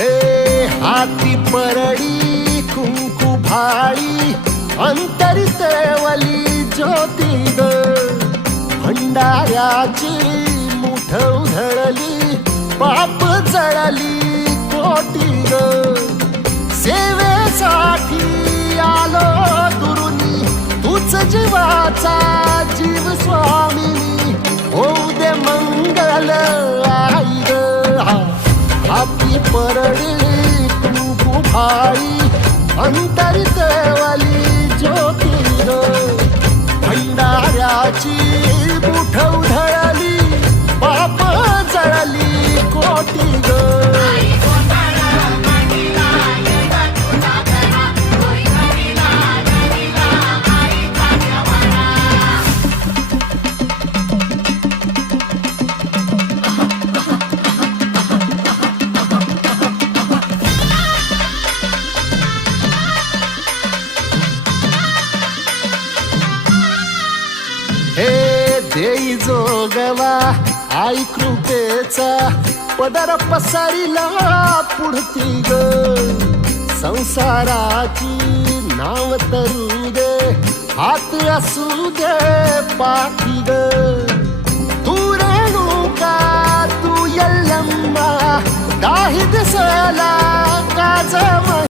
हे हाती परडी कुंकू भाळी अंतरितेवली ज्योती ग भंडाऱ्याची मुठ उधळली पाप जळली कोटी ग सेवेसाठी आलो दुरुनी तूच जीवाचा जीव स्वामिनी होऊ दे मंगल आई ग हाती परडी कुंकू भाळी अंतरितेवली ज्योती ग भंडाऱ्याची मुठ उधळली पाप जळली कोटी ग हे देई जोगवा आई कृपेचा पदर पसरिला पुढती ग संसाराची नाव तरू दे हात असू दे पाठी ग तू रेणुका तू यल्लम्मा दाही दिसला काज